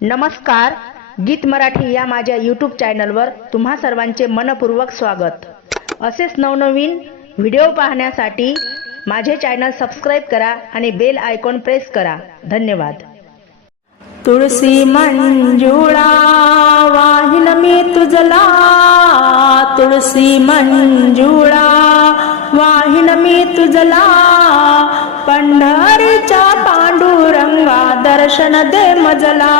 नमस्कार गीत मराठी या माझ्या यूट्यूब चॅनलवर तुम्हा सर्वांचे मनपूर्वक स्वागत. असेच नवनवीन व्हिडिओ पाहण्यासाठी माझे चॅनल सबस्क्राईब करा आणि बेल आयकॉन प्रेस करा. धन्यवाद. तुळसी मंजुळा वाहिन मी तुझला. तुळसी मंजुळा वाहिन मी तुझला. पंढरीच्या पांडुरंगा दर्शन दे मजला.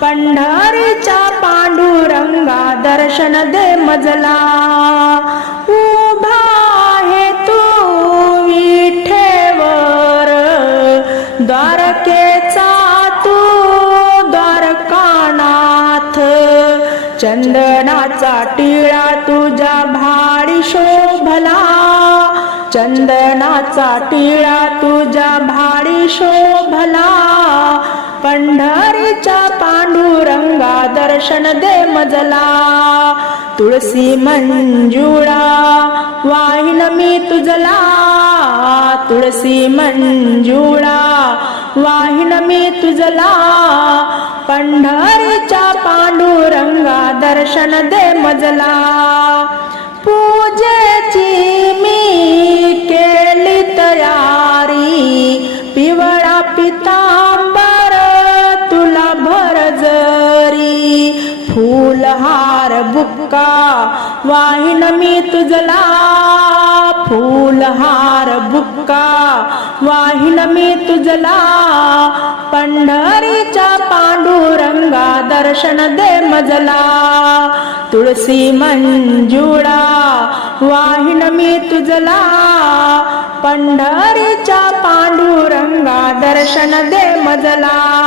पंढरीच्या पांडुरंगा दर्शन दे मजला. उभा आहे तू विठेवर द्वारकेचा तू द्वारकानाथ. चंदनाचा टिळा तुझ्या भाडी शोभला. चंदनाचा टिळा तुझ्या भाडी शोभला. पंढरीच्या पांडुरंगा दर्शन दे मजला. तुळसी मंजुळा वाहिन मी तुझला. तुळसी मंजुळा वाहिन मी तुझला. पंढरीच्या पांडुरंगा दर्शन दे मजला. पूजे फूलहार बुक्का वाहिन मी तुझला. फूलहार बुक्का वाहिन मी तुझला. पंढरीच्या पांडुरंगा दर्शन दे मजला. तुळसी मंजुळा वाहिन मी तुझला. पंढरीच्या पांडुरंगा दर्शन दे मजला.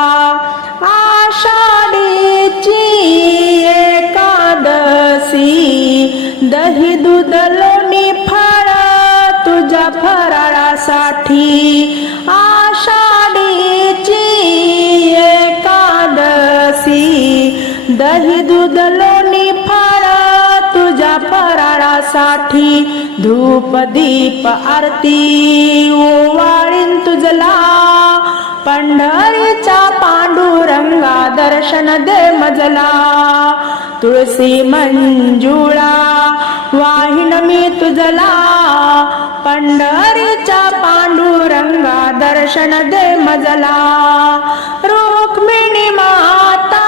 दही दूध लोणी फळ तुझ्या फराळासाठी आषाढीची एकादशी. दही दूध लोणी फळ तुझ्या फराळासाठी धूप दीप आरती. ओवाळीन तुझला पंढरीचा पांडुरंगा दर्शन दे मजला. तुळसी मंजुळा वाहिन मी तुझला पंढरीच्या पांडुरंगा दर्शन दे मजला. रुक्मिणी माता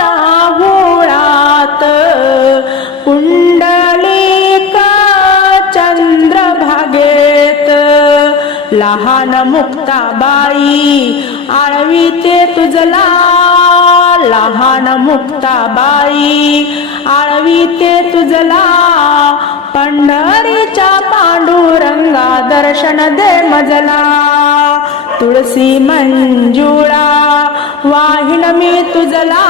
राहुळात चंद्र चंद्रभागेत. लहान मुक्ताबाई आळवीते तुझला. लहान मुक्ताबाई आळवीते तुझला. पंढरीच्या पांडुरंगा दर्शन दे मजला. तुळसी मंजुळा वाहिन मी तुझला.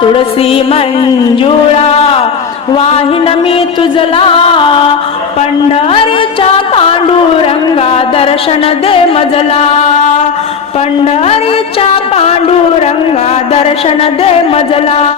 तुळसी मंजुळा वाहिन मी तुझला. पंढर दर्शन दे मजला. पंढरीच्या पांडुरंगा दर्शन दे मजला.